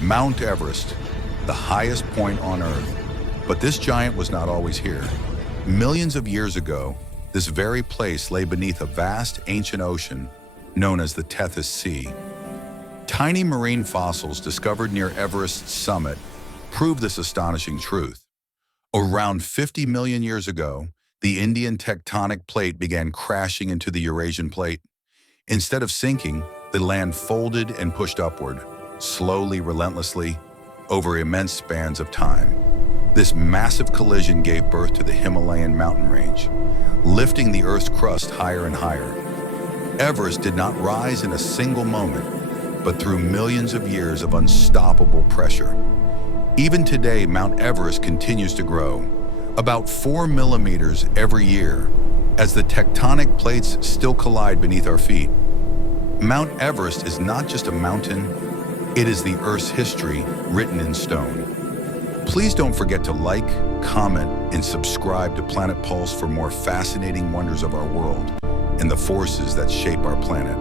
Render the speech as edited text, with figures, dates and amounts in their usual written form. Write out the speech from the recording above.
Mount Everest, the highest point on Earth. But this giant was not always here. Millions of years ago, this very place lay beneath a vast ancient ocean known as the Tethys Sea. Tiny marine fossils discovered near Everest's summit prove this astonishing truth. Around 50 million years ago, the Indian tectonic plate began crashing into the Eurasian plate. Instead of sinking, the land folded and pushed upward, slowly, relentlessly, over immense spans of time. This massive collision gave birth to the Himalayan mountain range, lifting the Earth's crust higher and higher. Everest did not rise in a single moment, but through millions of years of unstoppable pressure. Even today, Mount Everest continues to grow, about 4 millimeters every year, as the tectonic plates still collide beneath our feet. Mount Everest is not just a mountain, it is the Earth's history written in stone. Please don't forget to like, comment, and subscribe to Planet Pulse for more fascinating wonders of our world and the forces that shape our planet.